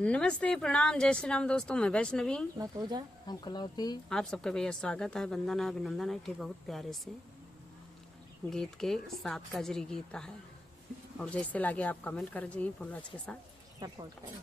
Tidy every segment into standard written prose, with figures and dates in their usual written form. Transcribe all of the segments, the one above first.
नमस्ते, प्रणाम, जय श्री राम दोस्तों। मैं वैष्णवी, मैं पूजा, हम कलौती। आप सबका भैया स्वागत है, वंदन है, अभिनंदन है। ठीक, बहुत प्यारे से गीत के साथ कजरी गीत है और जैसे लगे आप कमेंट कर दीजिए फुलराज के साथ सपोर्ट करें।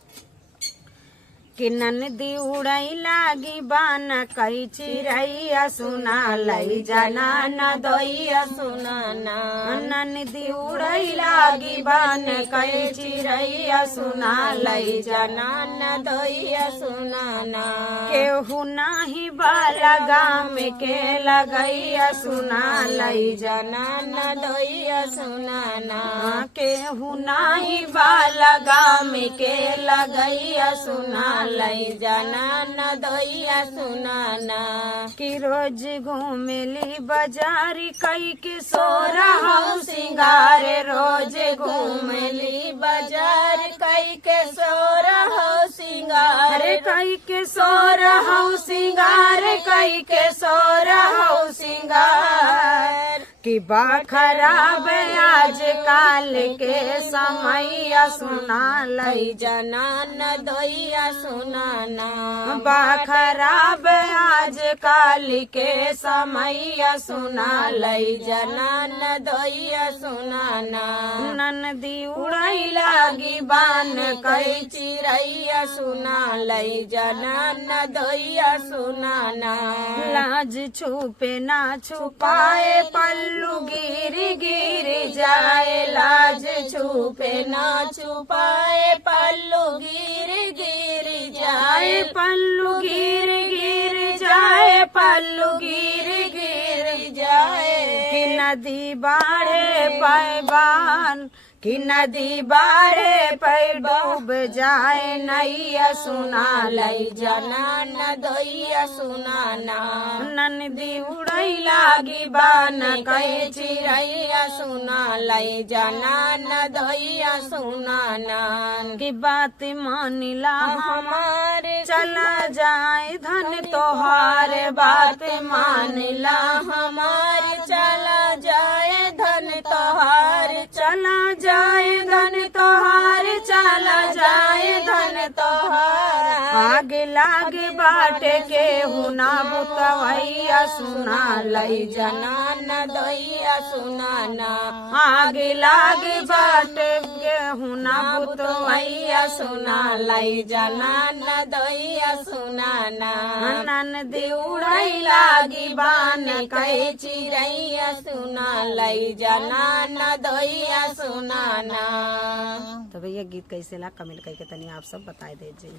कि ननदी उड़ई लागी बान कई चिरैया सुना लई जाना न दोइया सुनाना ननदी उड़ई लागी बान कई चिरैया सुना लई जाना न दोइया सुनाना केहू नाही बाला गाम के लगैया सुना लई जाना न दोइया सुनाना केहू नाही बाला गाम के लगैया सुना लई जाना न दोइया सुनाना कि रोज घूमेली बाजारी कई के सोरा हो सिंगार रोज घूमली बाजार कई के सोरा हो सिंगार कई के सोरा हो सिंगार कई के सोरा हो सिंगार कि बा खराब आज काल के समैया सुना लई जाना न दोइया सुनाना बा खराब आज काल के समैया सुना लई जाना न दोइया सुनाना ननदी उड़ई लागी बान कई चिरैया सुना लई जाना न दोइया सुनाना लाज छुपे ना छुपाए पल्लू गिर गिर जाए लाज छुपे ना छुपाए पल्लू गिर गिर जाए पल्लू गिर गिर जाए पल्लू गिर गिर जाए कि नदी बाढ़े पैबान कि नदी बाढ़े पर डूब जाए नैया सुना लई जाना न दोइया सुनाना ननदी उड़ई लागी बान कई चिरैया सुना लई जाना न दोइया सुनाना की बात मानिला हमारे चला जाए धन तोहार बात मानिला हमारे चला जाए धन तोहार चला जाए धन तोहार चला जाए धन तोहार आगे लागे बाटे के हुना बुतवैया सुना लई जाना न दोइया सुनाना आगे लागे बाटे के हुना बुतवैया सुना लई जाना न दोइया सुनाना ननदी उड़ई लागी बान कई चिरैया सुना लई जाना न दोइया सुनाना। तो भैया गीत कैसे ला कमेंट करके तनी आप सब बता दीजिए।